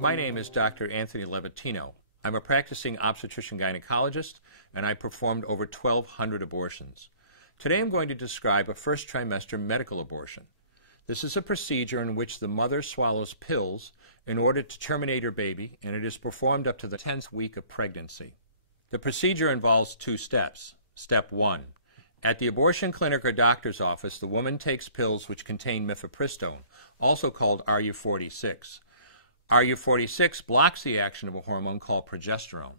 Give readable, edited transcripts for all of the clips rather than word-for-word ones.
My name is Dr. Anthony Levatino. I'm a practicing obstetrician-gynecologist, and I performed over 1,200 abortions. Today I'm going to describe a first trimester medical abortion. This is a procedure in which the mother swallows pills in order to terminate her baby, and it is performed up to the 10th week of pregnancy. The procedure involves 2 steps. Step 1. At the abortion clinic or doctor's office, the woman takes pills which contain mifepristone, also called RU46. RU46 blocks the action of a hormone called progesterone.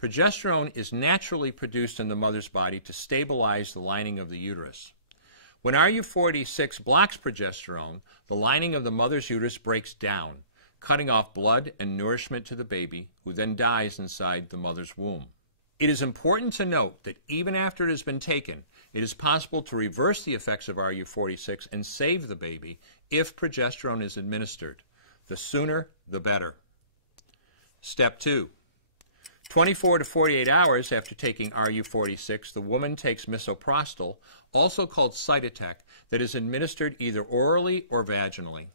Progesterone is naturally produced in the mother's body to stabilize the lining of the uterus. When RU46 blocks progesterone, the lining of the mother's uterus breaks down, cutting off blood and nourishment to the baby, who then dies inside the mother's womb. It is important to note that even after it has been taken, it is possible to reverse the effects of RU46 and save the baby if progesterone is administered. The sooner, the better. Step 2. 24 to 48 hours after taking RU46, the woman takes misoprostol, also called Cytotec, that is administered either orally or vaginally.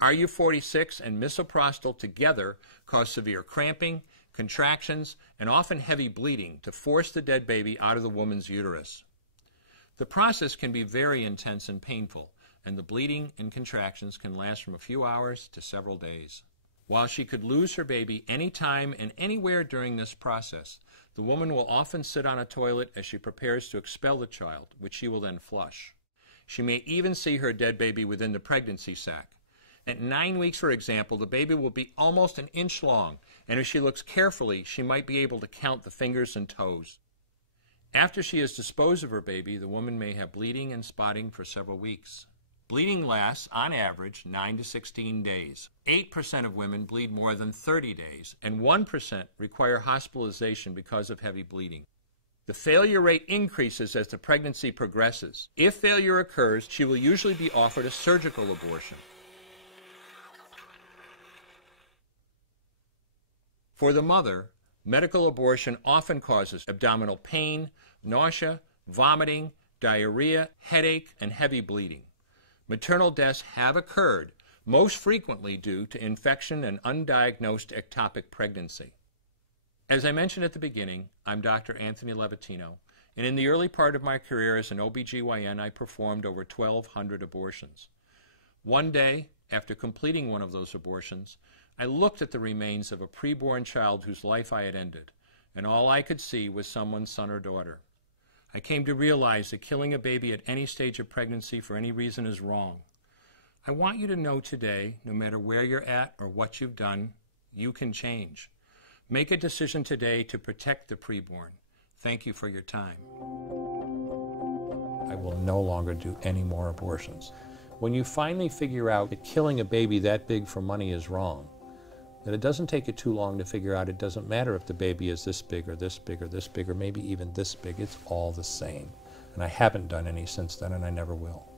RU46 and misoprostol together cause severe cramping, contractions, and often heavy bleeding to force the dead baby out of the woman's uterus. The process can be very intense and painful, and the bleeding and contractions can last from a few hours to several days. While she could lose her baby anytime and anywhere during this process, the woman will often sit on a toilet as she prepares to expel the child, which she will then flush. She may even see her dead baby within the pregnancy sac. At 9 weeks, for example, the baby will be almost an inch long, and if she looks carefully, she might be able to count the fingers and toes. After she has disposed of her baby, the woman may have bleeding and spotting for several weeks. Bleeding lasts, on average, 9 to 16 days. 8% of women bleed more than 30 days, and 1% require hospitalization because of heavy bleeding. The failure rate increases as the pregnancy progresses. If failure occurs, she will usually be offered a surgical abortion. For the mother, medical abortion often causes abdominal pain, nausea, vomiting, diarrhea, headache, and heavy bleeding. Maternal deaths have occurred, most frequently due to infection and undiagnosed ectopic pregnancy. As I mentioned at the beginning, I'm Dr. Anthony Levatino, and in the early part of my career as an OBGYN, I performed over 1,200 abortions. One day, after completing one of those abortions, I looked at the remains of a preborn child whose life I had ended, and all I could see was someone's son or daughter. I came to realize that killing a baby at any stage of pregnancy for any reason is wrong. I want you to know today, no matter where you're at or what you've done, you can change. Make a decision today to protect the preborn. Thank you for your time. I will no longer do any more abortions. When you finally figure out that killing a baby that big for money is wrong, that it doesn't take you too long to figure out it doesn't matter if the baby is this big or this big or this big or maybe even this big, it's all the same. And I haven't done any since then, and I never will.